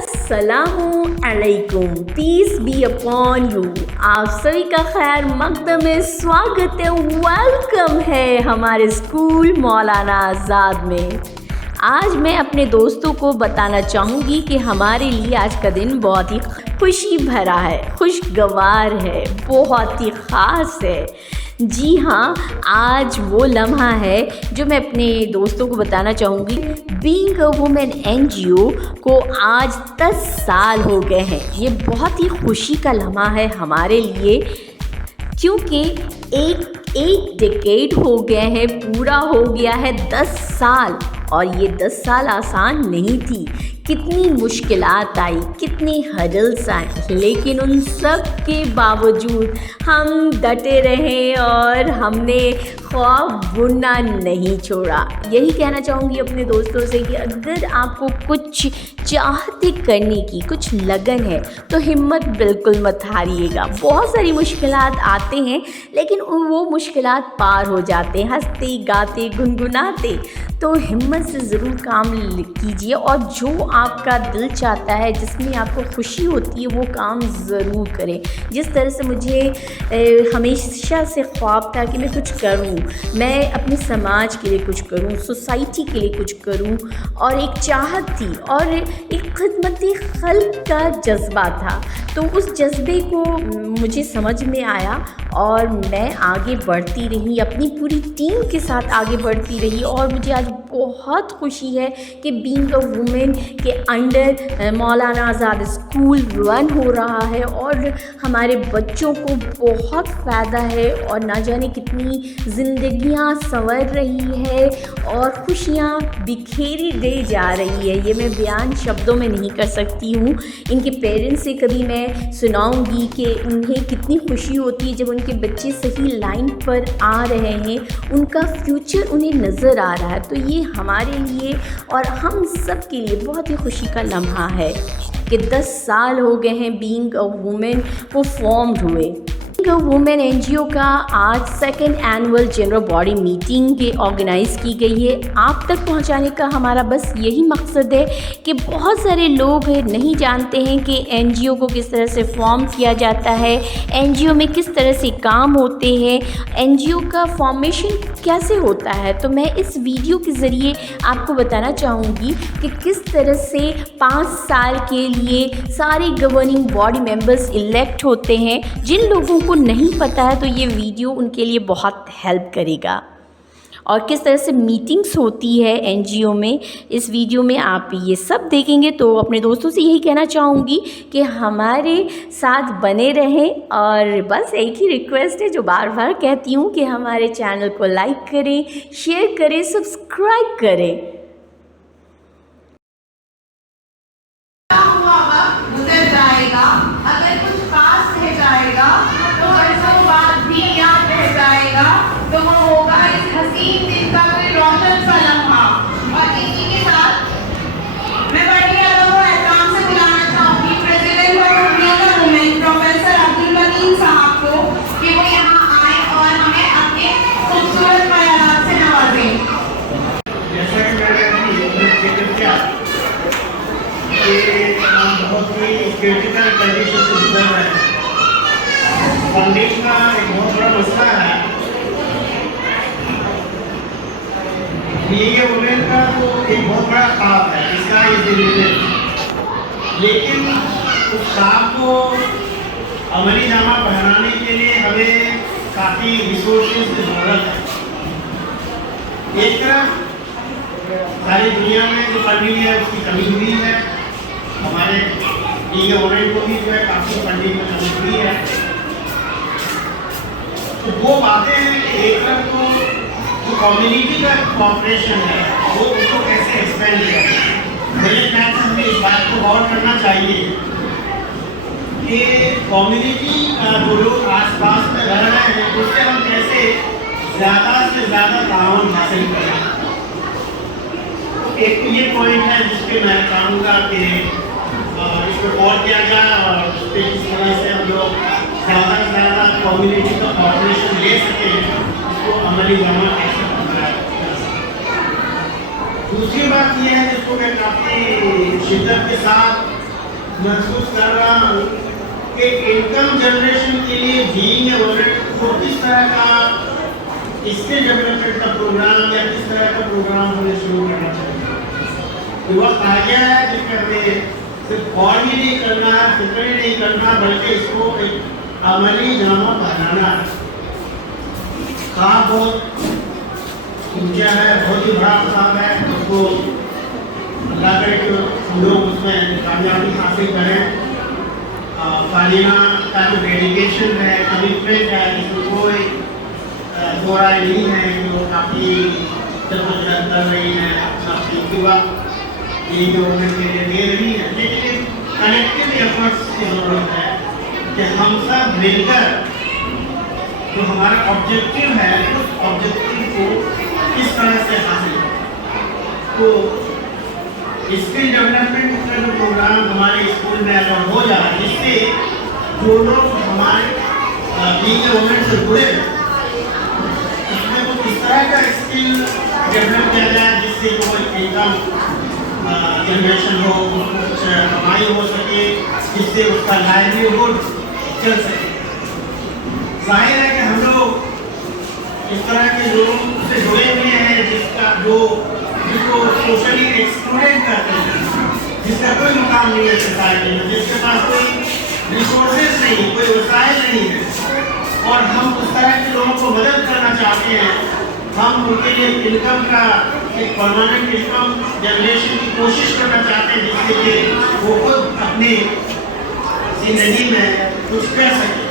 अस्सलामु अलैकुम, piece B upon you. आप सभी का खैर मकदम में स्वागत है, वेलकम है हमारे स्कूल मौलाना आज़ाद में। आज मैं अपने दोस्तों को बताना चाहूँगी कि हमारे लिए आज का दिन बहुत ही खुशी भरा है, खुशगवार है, बहुत ही ख़ास है। जी हाँ, आज वो लम्हा है जो मैं अपने दोस्तों को बताना चाहूँगी। बीइंग अ वुमेन NGO को आज 10 साल हो गए हैं। ये बहुत ही खुशी का लम्हा है हमारे लिए, क्योंकि एक डेकेड हो गए हैं, पूरा हो गया है 10 साल। और ये 10 साल आसान नहीं थी। कितनी मुश्किलात आई, कितनी हर्डल्स आए, लेकिन उन सब के बावजूद हम डटे रहे और हमने ख्वाब बुनना नहीं छोड़ा। यही कहना चाहूँगी अपने दोस्तों से कि अगर आपको कुछ चाहते करने की कुछ लगन है तो हिम्मत बिल्कुल मत हारिएगा। बहुत सारी मुश्किलात आते हैं, लेकिन वो मुश्किलात पार हो जाते हैं हंसते गाते गुनगुनाते। तो हिम्मत से ज़रूर काम कीजिए और जो आपका दिल चाहता है, जिसमें आपको खुशी होती है, वो काम ज़रूर करें। जिस तरह से मुझे हमेशा से ख्वाब था कि मैं कुछ करूं, मैं अपने समाज के लिए कुछ करूं, सोसाइटी के लिए कुछ करूं, और एक चाहत थी और एक खिदमती खल्क का जज्बा था। तो उस जज्बे को मुझे समझ में आया और मैं आगे बढ़ती रही, अपनी पूरी टीम के साथ आगे बढ़ती रही। और मुझे आज बहुत खुशी है कि बीइंग अ वुमेन के अंडर मौलाना आज़ाद स्कूल रन हो रहा है और हमारे बच्चों को बहुत फ़ायदा है और ना जाने कितनी ज़िंदगियां संवर रही है और खुशियां बिखेरी दे जा रही है। ये मैं बयान शब्दों में नहीं कर सकती हूँ। इनके पेरेंट्स से कभी मैं सुनाऊंगी कि उन्हें कितनी खुशी होती है जब उनके बच्चे सही लाइन पर आ रहे हैं, उनका फ्यूचर उन्हें नज़र आ रहा है। तो ये हमारे लिए और हम सब के लिए बहुत ही खुशी का लम्हा है कि 10 साल हो गए हैं बीइंग अ वुमेन को फॉर्म हुए। वुमेन NGO का आज 2nd annual general body meeting organise की गई है। आप तक पहुंचाने का हमारा बस यही मकसद है कि बहुत सारे लोग नहीं जानते हैं कि NGO को किस तरह से फॉर्म किया जाता है, NGO में किस तरह से काम होते हैं, NGO का फॉर्मेशन कैसे होता है। तो मैं इस वीडियो के ज़रिए आपको बताना चाहूँगी कि किस तरह से 5 साल के लिए सारे गवर्निंग बॉडी मेंबर्स इलेक्ट होते हैं। जिन लोगों को नहीं पता है तो ये वीडियो उनके लिए बहुत हेल्प करेगा। और किस तरह से मीटिंग्स होती है NGO में, इस वीडियो में आप ये सब देखेंगे। तो अपने दोस्तों से यही कहना चाहूँगी कि हमारे साथ बने रहें। और बस एक ही रिक्वेस्ट है जो बार बार कहती हूँ कि हमारे चैनल को लाइक करें, शेयर करें, सब्सक्राइब करें। तो वो होगा इस हसीन दिन का कोई रोशन सा लम्हा। और इसी के साथ मैं बड़ी एहतराम से बुलाना चाहूँगी president of being women professor Abdul Matin साहब को कि वो यहाँ आए और हमें अपने खूबसूरत बयानात से नवाजें। जैसा कि मैंने जिक्र किया कि हम बहुत ही क्रिटिकल कंडीशन से गुजर रहे हैं। फंडिंग का एक बहुत बड़ा मसला है। ये वुमेन का तो एक बहुत बड़ा ख्वाब है, इसका ये दिल, लेकिन उस ख्वाब को अमली जामा पहनाने के लिए हमें काफ़ी रिसोर्सेज की ज़रूरत है। एक तरफ सारी दुनिया में जो फंडिंग है उसकी कमी हुई है, हमारे ये वुमेन को भी जो है काफ़ी फंडिंग की कमी हुई है। तो वो बातें हैं कि एक तरफ तो जो कम्युनिटी का कॉपरेशन है वो उसको कैसे एक्सपेंड करें। मेरे ख्याल से हमें इस बात को गौर करना चाहिए कि कम्युनिटी का जो लोग आसपास में रह रहे हैं उससे हम कैसे ज़्यादा से ज़्यादा ताउन हासिल करें। एक ये पॉइंट है जिस पर मैं चाहूँगा कि इस पर गौर किया जाए और इस पर किस तरह से हम लोग ज़्यादा से ज़्यादा कम्युनिटी का कॉपरेशन ले सकें, इसको अमली जामा कैसे बनाया जा सकता है। दूसरी बात यह है जिसको मैं काफ़ी शिद्दत के साथ महसूस कर रहा हूँ कि इनकम जनरेशन के लिए बीइंग ए वुमन को किस तरह का स्किल डेवलपमेंट का प्रोग्राम या किस तरह का प्रोग्राम हमें शुरू करना चाहिए। वक्त आ गया है कि हमें सिर्फ कॉल ही नहीं करना है, फिक्र ही नहीं करना, बल्कि इसको एक अमली नामा बनाना है। ख्वाब बहुत ऊंचा है, बहुत ही बड़ा ख्वाब है, उसको अल्लाह करे कि हम लोग उसमें कामयाबी हासिल करें। फालिना का जो डेडिकेशन है, कमिटमेंट है, इसमें कोई दो राय नहीं है कि वो काफ़ी जद्दोजहद कर रही है, अपना वक्त ये गवर्नमेंट के लिए दे रही है, लेकिन कलेक्टिव एफर्ट्स की ज़रूरत है कि हम सब मिलकर जो हमारा ऑब्जेक्टिव है उस ऑब्जेक्टिव को किस तरह से हासिल करें। तो स्किल डेवलपमेंट का जो प्रोग्राम हमारे स्कूल में अगर हो जाए, जिससे जो लोग हमारे बीइंग ए वुमन से जुड़े उसमें को किस तरह का स्किल डेवलप किया जाए जिससे वो इनकम जनरेशन हो, कुछ कमाई हो सके, जिससे उसका लाइवलीहुड चल सके। जाहिर है कि हम लोग इस तरह के लोगों से जुड़े हुए हैं जिसको सोशली एक्सक्लूडेड करते हैं, जिसका कोई मुकाम नहीं है सोसाइटी में, जिसके पास कोई रिसोर्सेज नहीं, कोई वसाइल नहीं है, और हम उस तरह के लोगों को मदद करना चाहते हैं। हम उनके लिए इनकम का एक परमानेंट इनकम जनरेशन की कोशिश करना चाहते हैं, जिससे कि वो खुद अपनी जिंदगी में कुछ कर सके।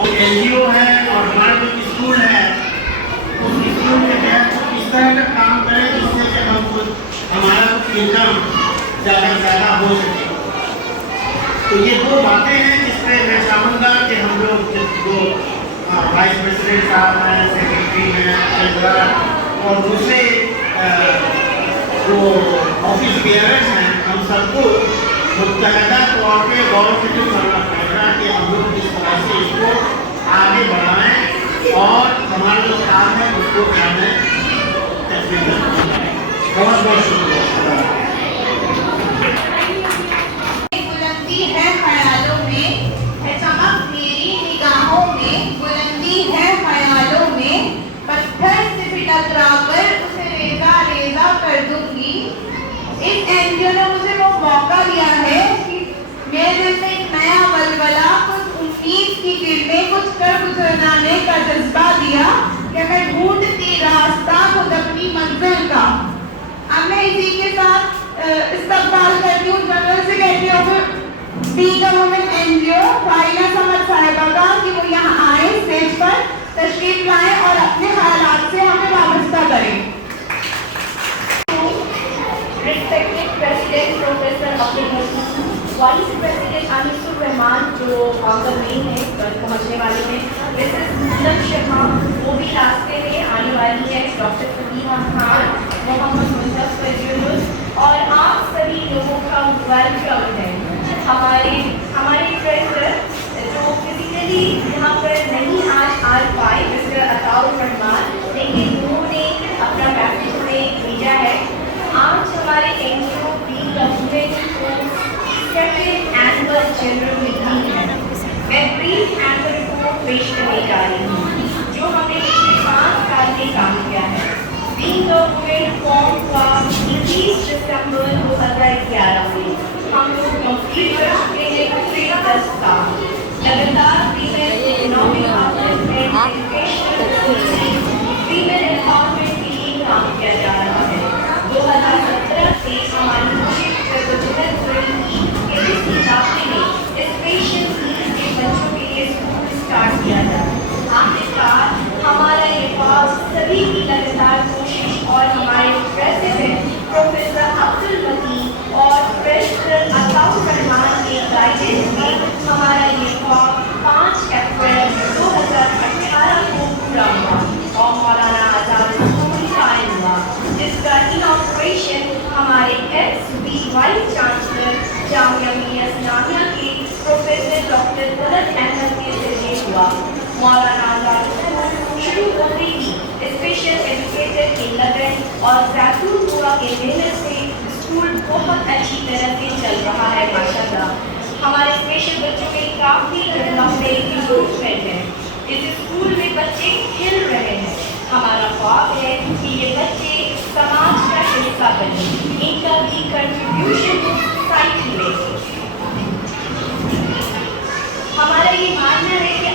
और NGO है और हमारा जो स्कूल है, उस स्कूल के तहत इस तरह का काम करें जिससे कि हम खुद हमारा इनकम ज़्यादा से ज़्यादा हो सके। तो ये दो बातें हैं जिसमें मैं चाहूँगा कि हम लोग जो वाइस प्रेसिडेंट साहब हैं, सेक्रेटरी हैं, ट्रेजरर और दूसरे जो ऑफिस बेयरर्स हैं, हम सबको मुत्तहदा तौर पे गौर फिक्र करना पड़ेगा कि हम लोग किस तरह से इसको आगे बढ़ाएं और हमारा जो काम है उसको क्या है तस्वीर। बहुत बहुत शुक्रिया। बुलंदी है ख्यालों में, है चमक मेरी निगाहों में, बुलंदी है ख्यालों में, पत्थर से भी टकराकर उसे रेजा रेजा कर दूंगी। इस NGO ने मुझे वो मौका दिया है कि मेरे दिल में एक नया बलबला, कुछ उम्मीद की किरणें, कुछ कर गुजरने का जज्बा दिया कि मैं ढूंढती रास्ता खुद अपनी मंजिल का। अब मैं इसी के साथ इस्तकबाल करती हूँ general secretary of being a woman NGO Faina Samad साहिबा का कि वो यहाँ आए, स्टेज पर तशरीफ लाएं और अपने ख्यालात से हमें वाबस्ता करें। Respected President Professor Abdul vice president Anisur Rahman जो ऑनर मेन है पहुँचने वाले हैं, मिसेस नीलम शर्मा वो भी रास्ते में आने वाली है, डॉक्टर फहीमा खान, मोहम्मद मुंतजर यूनुस और आप सभी लोगों का वेलकम है। हमारे ट्रेजरर जो फिजिकली यहाँ पर नहीं आज आ पाए, मिस्टर अताउर रहमान, लेकिन उन्होंने अपना पैकेज में भेजा है। आज हमारे NGO बीइंग अ वुमन को सेकंड एनुअल जनरल मीटिंग है। मैं ब्रीफ एनुअल रिपोर्ट पेश करने जा रही हूँ जो हमने पिछले 5 साल में काम किया है। बीइंग अ वुमन फॉर्म हुआ 21 दिसंबर 2011 में। हम लोग कंप्लीट कर चुके हैं पिछले 10 साल। लगातार फीमेल इकोनॉमिक फीमेल एम्पावरमेंट के लिए काम किया जा रहा है। 2017 से हमारी कोशिश जद्दोजहद रही कि इस इलाके में स्पेशल नीड्स के बच्चों के लिए स्कूल स्टार्ट किया जाए। आखिरकार हमारा ये पास सभी की लगातार कोशिश और हमारे प्रेसिडेंट प्रोफेसर अब्दुल मतीन और प्रेसिडेंट अताउर रहमान के गाइडेंस में हमारा ये पास 5 अप्रैल 2018 को पूरा हुआ और मौलाना आजाद स्कूल कायम हुआ, जिसका इनॉग्रेशन हमारे XB vice chancellor Jamia Millia Islamia के प्रोफेसर डॉक्टर तलत अहमद के जरिए हुआ। मौलाना आजाद स्कूल शुरू होते ही स्पेशल एजुकेटर के लगन और जैतून हुआ के मेहनत से स्कूल बहुत अच्छी तरह से चल रहा है माशाअल्लाह। माशाल्लाह हमारे स्पेशल बच्चों में काफ़ी लंबे इम्प्रूवमेंट है। इस स्कूल में बच्चे खिल रहे हैं। हमारा ख्वाब है कि ये बच्चे समाज का हिस्सा बने, इनका भी कंट्रीब्यूशन सोसाइटी में। हमारा ये मानना है कि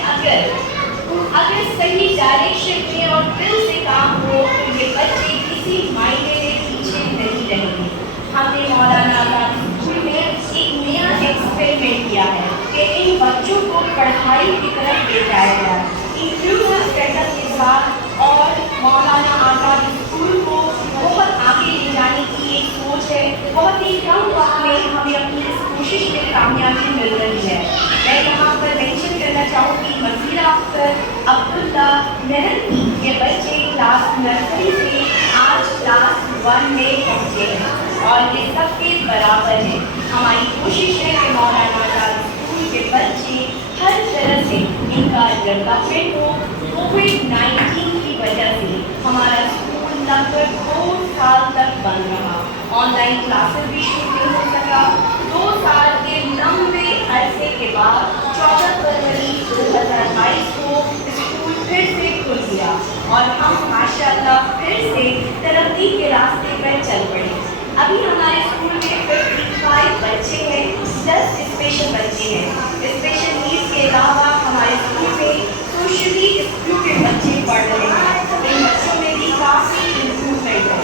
अगर सही डायरेक्शन में और दिल से काम हो तो ये बच्चे किसी मायने में पीछे नहीं रहेंगे। हमने मौलाना आज़ाद स्कूल में एक नया एक्सपेरिमेंट किया है कि इन बच्चों को पढ़ाई की तरफ ले जाया जाए। इंक्लूसिव सेटअप के साथ और मौलाना आज़ाद स्कूल को बहुत आगे ले जाने की एक सोच है। बहुत ही कम वक्त में हमें अपनी इस कोशिश में कामयाबी मिल रही है। मैं यहाँ पर मेंशन करना चाहूँगी मज़ीरा अख्तर, अब्दुल्ला, मेहंदी ये बच्चे क्लास नर्सरी से आज क्लास 1 में पहुँचे हैं और ये सबके बराबर हैं। हमारी कोशिश है कि मौलाना आज़ाद स्कूल के बच्चे हर तरह से इनका डेवलपमेंट हो। कोविड-19 की वजह से हमारा स्कूल लगभग 2 साल तक बंद रहा। ऑनलाइन क्लासेस भी शुरू नहीं हो सका। 2 साल के लंबे अरसे के बाद 14 फरवरी 2022 को स्कूल फिर से खुल गया और हम माशाल्लाह फिर से तरक्की के रास्ते पर चल पड़े। अभी हमारे स्कूल में 55 बच्चे हैं, 10 स्पेशल बच्चे हैं। स्पेशल नीड्स के अलावा हमारे स्कूल में सोशली एक्सक्लूडेड बच्चे पढ़ रहे हैं। इन बच्चों में भी काफ़ी इम्प्रूवमेंट है।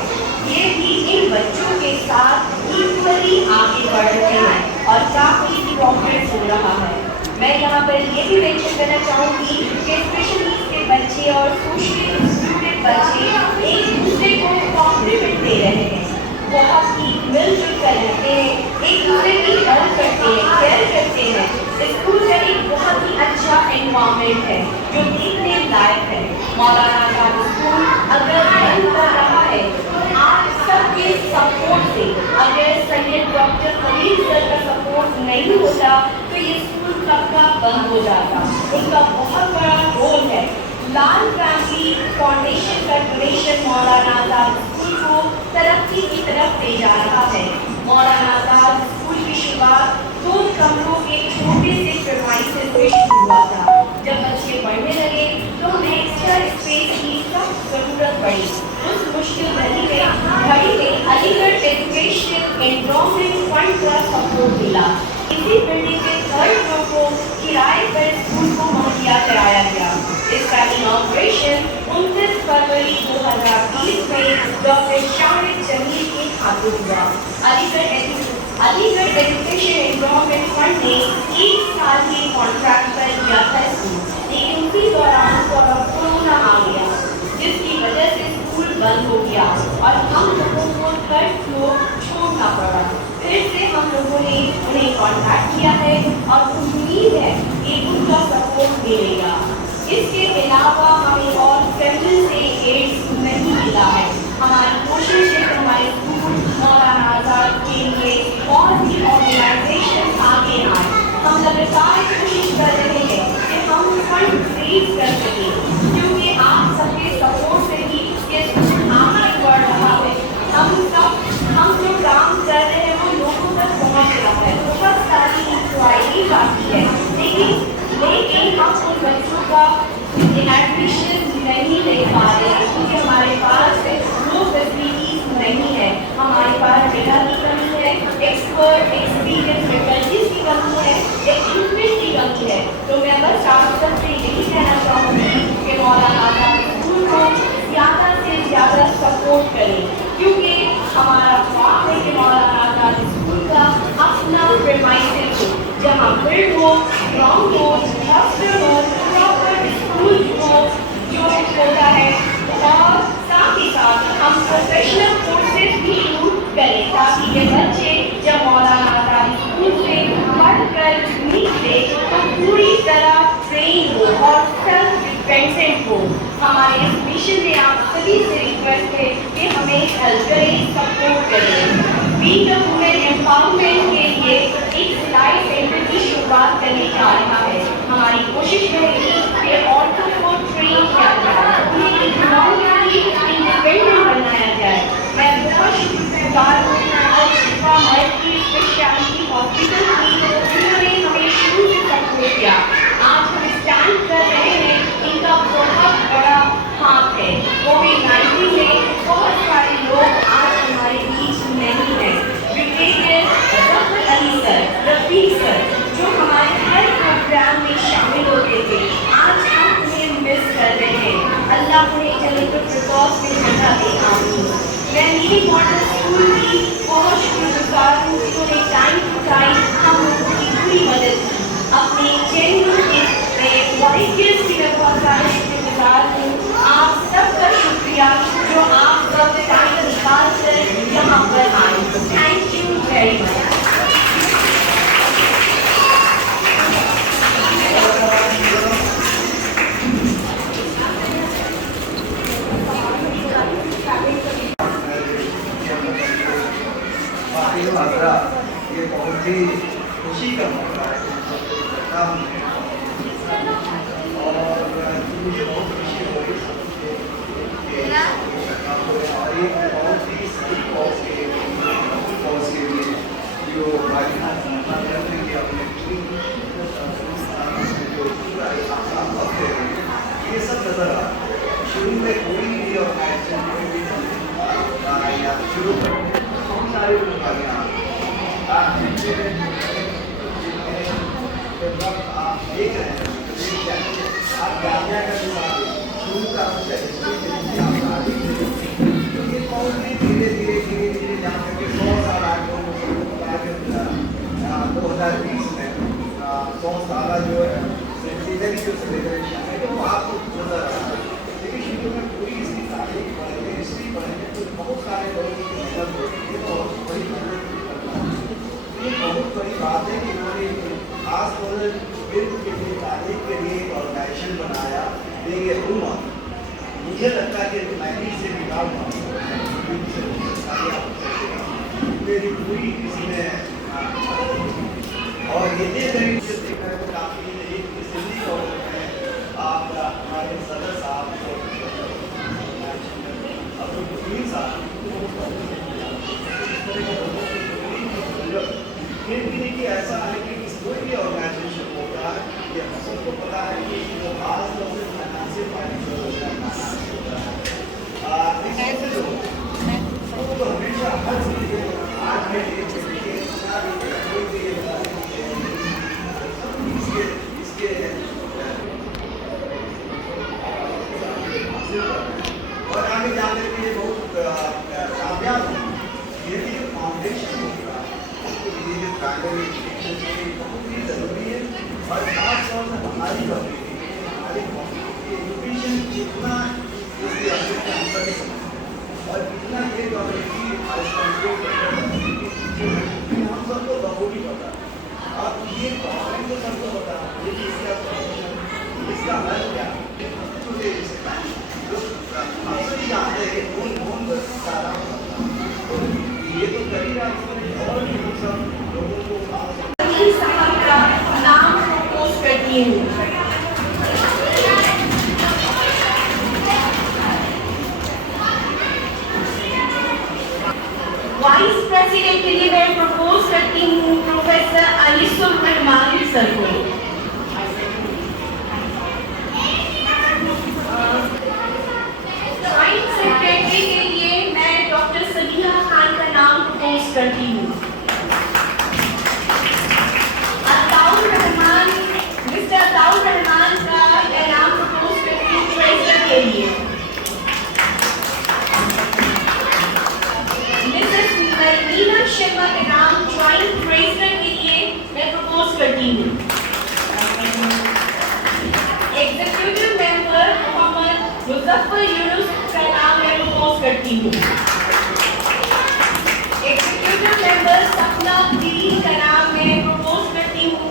ये भी इन बच्चों के साथ इक्वली आगे बढ़ रहे हैं और काफ़ी प्रोग्रेस हो रहा है। मैं यहाँ पर ये भी मेंशन करना चाहूँगी कि स्पेशल नीड्स के बच्चे और सोशली एक्सक्लूडेड बच्चे एक दूसरे को कॉम्प्लीमेंट दे रहे हैं, बहुत ही मिलजुल कर रहते हैं, एक दूसरे की हेल्प करते हैं, केयर करते हैं। स्कूल का एक बहुत ही अच्छा एनवायरनमेंट है जो देखने लायक है। मौलाना आज़ाद स्कूल अगर रन कर रहा है तो आप सबके सपोर्ट से, अगर सैयद डॉक्टर खलील सर का सपोर्ट नहीं होता तो ये स्कूल कब का बंद हो जाता। उनका बहुत बड़ा रोल है। लाल फैमिली फाउंडेशन का डोनेशन मौलाना आज़ाद स्कूल को तरक्की की तरफ ले जा रहा है। मौलाना आज़ाद स्कूल की शुरुआत 2 कमरों के छोटे से प्रेमाइसेस से शुरू हुआ था। जब बच्चे पढ़ने लगे तो उन्हें एक्स्ट्रा स्पेस की सख्त ज़रूरत पड़ी। उस मुश्किल घड़ी में अलीगढ़ एजुकेशन एंडोमेंट फंड का सपोर्ट मिला। इसी बिल्डिंग के 3rd फ्लोर को किराए पर स्कूल को मुहैया कराया गया। इसका इनॉग्रेशन 29 फरवरी 2020 में डॉक्टर शाहिद जमील के हाथों हुआ। अलीगढ़ एजुकेशन एंडोमेंट फंड ने 1 साल के कॉन्ट्रैक्ट पर किया था स्कूल, लेकिन उसी दौरान कोरोना आ गया जिसकी वजह से स्कूल बंद हो गया और हम लोगों को 3rd फ्लोर छोड़ना पड़ा। फिर से हम लोगों ने उन्हें कॉन्टैक्ट किया है और उम्मीद है कि उनका सपोर्ट मिलेगा। इसके अलावा हमें और फैमिली से एड्स नहीं मिला है। हमारी कोशिश है कि हमारे स्कूल मौलाना आज़ाद के लिए और भी ऑर्गेनाइजेशन आगे आए। हम लगातार कोशिश कर रहे हैं कि हम फंड रेज कर सकें, क्योंकि आप सबके सपोर्ट से ही ये स्कूल आगे बढ़ रहा है। हम जो काम कर रहे हैं वो लोगों तक पहुँच रहा है। बहुत सारी इंक्वायरी आती है, लेकिन हम उन बच्चों का एडमिशन नहीं ले पा रहे क्योंकि हमारे पास वो फैसिलिटीज नहीं है। हमारे पास जगह की कमी है, एक्सपर्ट एक्सपीरियंस फैकल्टीज की कमी है, इक्विपमेंट की कमी है। तो मैं बस आप सबसे यही कहना चाहूँगी कि मौलाना आज़ाद स्कूल को ज़्यादा से ज़्यादा सपोर्ट करें, क्योंकि हमारा ख्वाब है कि मौलाना आज़ाद स्कूल का अपना प्रेमाइसेस हो, जहाँ बिल्ड हो, ग्राउंड हो, हॉस्टल हो, प्रॉपर स्कूल हो जो होता है, और साथ ही साथ हम प्रोफेशनल कोर्सेज भी शुरू करें ताकि ये बच्चे जब मौलाना आज़ाद स्कूल से पढ़कर निकले तो पूरी तरह ट्रेन हो और सेल्फ डिपेंडेंट हो। हमारे इस मिशन में आप सभी से रिक्वेस्ट है कि हमें हेल्प करें, सपोर्ट करें। बीइंग अ वुमेन एम्पावरमेंट के लिए एक सिलाई सेंटर की शुरुआत करने जा रहा है। हमारी कोशिश रहेगी कि औरतों को ट्रेन किया जाए, उन्हें इकोनॉमिकली इंडिपेंडेंट बनाया जाए। मैं बहुत शुक्रगुजार हूँ शिफा मल्टी स्पेशलिटी हॉस्पिटल की सेंट्रल प्रिकॉस में झंडा दे आऊँगी। मैं न्यू मॉडल स्कूल की बहुत शुक्रगुजार हूँ जिन्होंने टाइम टू टाइम हम लोगों की पूरी मदद की। अपने जेन्युइन वॉलंटियर्स की मैं बहुत ज़्यादा शुक्रगुजार हूँ। आप सबका शुक्रिया जो आप सब टाइम निकाल कर यहाँ पर आए। Thank you very much. ये बहुत ही खुशी का मौका है और मुझे बहुत खुशी हो रही और एक बहुत ही सही कॉज के लिए जो हमारे यहाँ सम्मान करने की अपने ये सब नजर आ शुरू में कोई भी ऑर्गेनाइजेशन या शुरू में बहुत सारे लोग आ गए आप देख रहे हैं आप गांजा का शुरू का धीरे धीरे जहाँ तक 100 साल आगे 2020 में 100 साल जो है जो सेलिब्रेशन है तो आपको नजर आ रहा है। लेकिन शुरू में पूरी इसकी तारीख पढ़ेंगे हिस्ट्री पढ़ेंगे तो बहुत सारे लोगों की मदद होती है और बड़ी मदद ये बहुत बड़ी बात है कि उन्होंने खास तौर पर फिल्म के लिए तारीख के लिए एक ऑर्गेनाइजेशन बनाया। ये उम्र मुझे लगता है कि मैं से निकाल मेरी पूरी इसमें और ये देखने को काफ़ी एक सिंधी कॉलेज में आप हमारे सदर साहब अब्दुल साहब फिर भी देखिए ऐसा है कि कोई भी ऑर्गेनाइजेशन होता है ये सबको पता है कि जो खास तौर से फाइनेंशियल फाइनेंशियल होता है तो हमेशा हर चीज़ आज में इसके और आगे जाने के लिए बहुत कामयाब ये भी जो फाउंडेशन होगा ये जो प्राइमरी एजुकेशन बहुत ही जरूरी है और खास तौर से हमारी एजुकेशन कितना इसके अंदर और कितना ये कम्युनिटी हम सबको बखूबी पता अब ये गवर्नमेंट को सबको पता इसका हल क्या अक्सर जानते हैं कौन सारा ये तो कभी और भी सब लोगों को साहब का नाम पोस्ट करती हूँ। वाइस प्रेसिडेंट के लिए मैं प्रपोज करती हूँ प्रोफेसर अनिसुर रहमान सर को। जॉइंट सेक्रेटरी के लिए मैं डॉक्टर सबिहा खान का नाम प्रपोज करती हूँ। मिस्टर अताउर रहमान का मैं नाम प्रपोज करती हूँ ट्रेजरर के लिए। मिसेस नीलम शर्मा का नाम ज्वाइंट ट्रेजरर के लिए मैं प्रपोज करती हूँ। एग्जीक्यूटिव मेंबर मोहम्मद मुजफ्फर यूनुस का नाम मैं प्रपोज करती हूँ। एग्जीक्यूटिव मेंबर सपना दीदी का नाम मैं प्रपोज करती हूँ।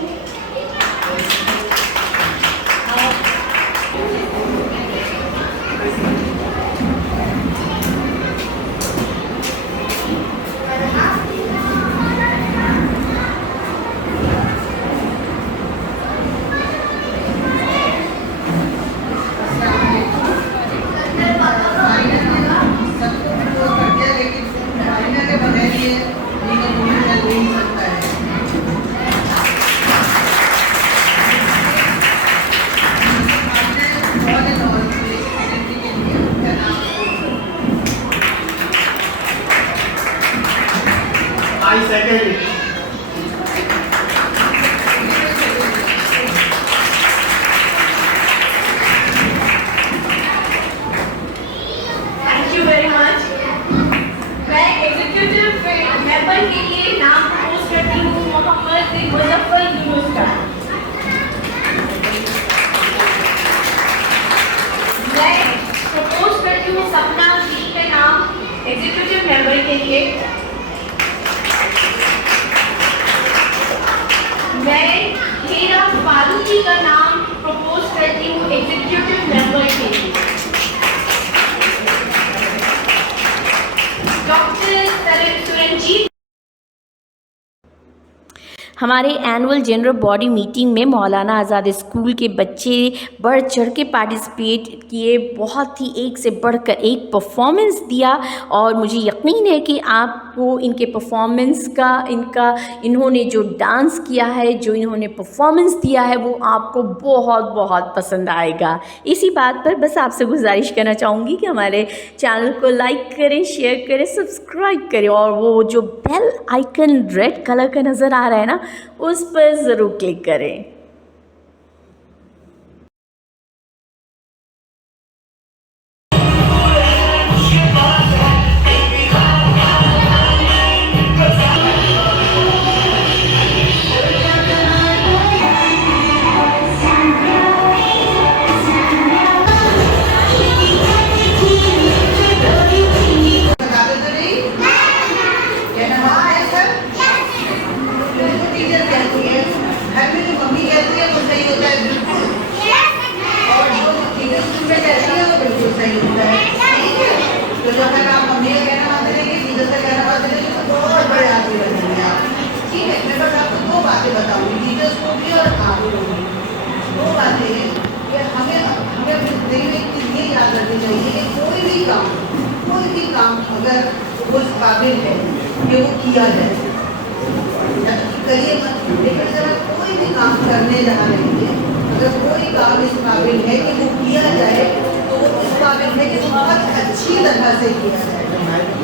मैं हीरा फारूकी का नाम प्रपोज करती हूँ एग्जीक्यूटिव मेंबर के लिए। डॉक्टर सुरंजीत। हमारे एनुअल जनरल बॉडी मीटिंग में मौलाना आज़ाद स्कूल के बच्चे बढ़ चढ़ के पार्टिसिपेट किए, बहुत ही एक से बढ़कर एक परफॉर्मेंस दिया और मुझे यकीन है कि आपको इनके परफॉर्मेंस का इन्होंने जो डांस किया है, जो इन्होंने परफॉर्मेंस दिया है, वो आपको बहुत बहुत पसंद आएगा। इसी बात पर बस आपसे गुजारिश करना चाहूँगी कि हमारे चैनल को लाइक करें, शेयर करें, सब्सक्राइब करें और वो जो बेल आइकन रेड कलर का नज़र आ रहा है ना, उस पर ज़रूर क्लिक करें। कोई भी काम अगर उस काबिल है कि वो किया जाए, करिए मत, लेकिन जब कोई भी काम करने जा रहे हैं, अगर कोई काम इस काबिल है कि वो किया जाए, तो वो इस काबिल है कि बहुत अच्छी तरह से किया जाए।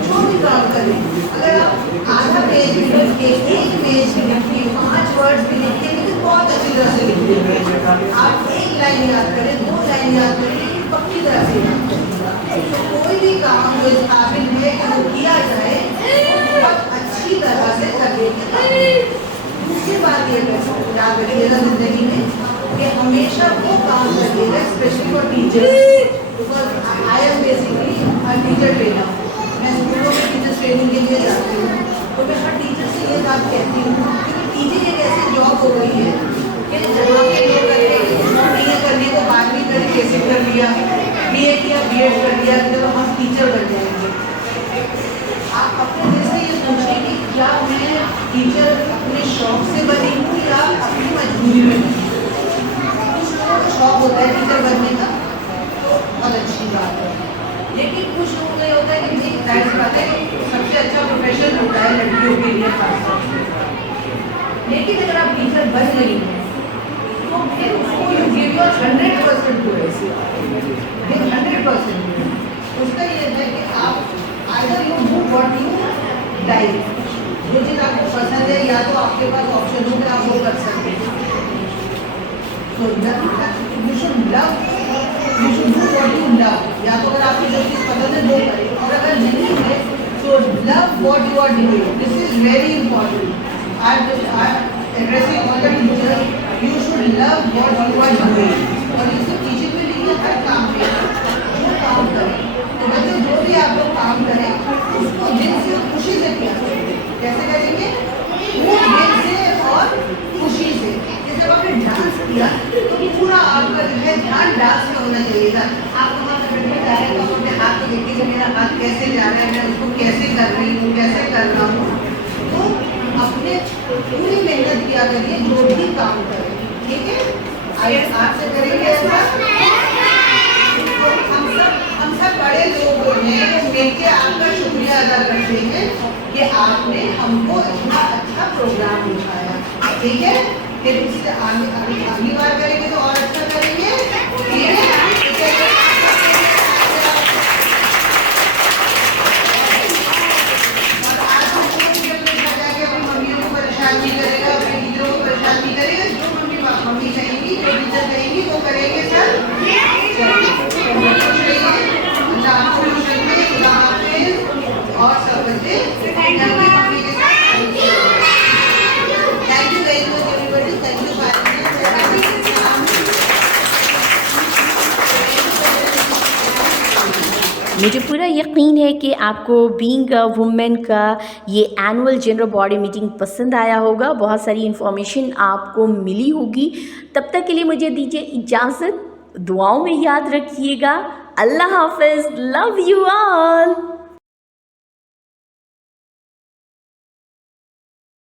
जो भी काम करें, अगर आप आधा पेज भी लिख के, एक पेज भी लिख के, 5 वर्ड्स भी लिख के, लेकिन बहुत अच्छी तरह से लिख देंगे। आप एक लाइन याद करें, 2 लाइन याद करें, लेकिन पक्की तरह से याद करें। तो कोई भी काम जो इस काबिल है कि वो किया जाए, बहुत अच्छी तरह से करेंगे। दूसरी बात ये याद रखिएगा जिंदगी में कि हमेशा वो काम करिएगा, specially for teachers, because I am basically a teacher trainer. मैं स्कूलों में टीचर्स ट्रेनिंग के लिए जाती हूँ, तो मैं हर टीचर से ये बात कहती हूँ कि टीचिंग एक ऐसी जॉब हो गई है कि जहाँ पे लोग नहीं करने को 12वीं करी, कैसे कर लिया, BA किया, BEd कर लिया, चलो हम टीचर बन जाएंगे। आप अपने दिल से ये सोचिए कि क्या मैं टीचर अपने शौक से बनी हूँ या अपनी मजबूरी में बनी हूँ। कुछ लोगों को शौक होता है टीचर बनने का, तो बहुत अच्छी बात है, लेकिन कुछ लोगों को ये होता है कि नहीं, जाहिर सी बात है सबसे अच्छा प्रोफेशन होता है लड़कियों के लिए खासतौर से। लेकिन अगर आप टीचर बन रही हैं तो फिर उसको you give your 100% to it, 100%। उसका ये है कि आप either you do what you like, जो चीज़ आपको पसंद है, या तो आपके पास ऑप्शन हो कि आप वो कर सकते हैं। तो you should love, you should do what you love. या तो अगर आपको जो चीज़ पसंद है वो करें, और अगर नहीं है तो love what you are doing. This is very important. Addressing all the teacher, you should love what you are doing. और इसको टीचिंग में नहीं है, हर काम पे जो काम करें, तो बच्चे जो भी आप लोग काम करें उसको दिल से खुशी से किया करें। कैसे करेंगे? वो दिल से और खुशी से। जब आपने डांस किया तो पूरा आपका जो है ध्यान डांस में होना चाहिए था। आप वहाँ पर बैठे जा रहे हैं तो अपने हाथ को देखिए कि मेरा हाथ कैसे जा रहा है, मैं उसको कैसे कर रही हूँ, कैसे कर रहा हूँ। तो अपने पूरी मेहनत किया करिए जो भी काम करें, ठीक है? आपसे करेंगे ऐसा। हम सब बड़े लोग हैं, मिलकर आपका शुक्रिया अदा करते हैं कि आपने हमको इतना अच्छा प्रोग्राम दिखाया, ठीक है? फिर इससे अगली बार करेंगे तो और अच्छा करेंगे, ठीक है? और आज हम अपनी मम्मियों को परेशान नहीं करेगा, अपने टीचरों को परेशान नहीं करेगा। जो मम्मी कहेंगी, जो टीचर कहेंगी वो करेंगे सर। और सब बच्चे मम्मी के साथ thank you very much everybody. Thank you. मुझे पूरा यकीन है कि आपको बीइंग अ वुमेन का ये एनुअल जनरल बॉडी मीटिंग पसंद आया होगा, बहुत सारी इन्फॉर्मेशन आपको मिली होगी। तब तक के लिए मुझे दीजिए इजाज़त, दुआओं में याद रखिएगा। अल्लाह हाफ़िज़, लव यू ऑल।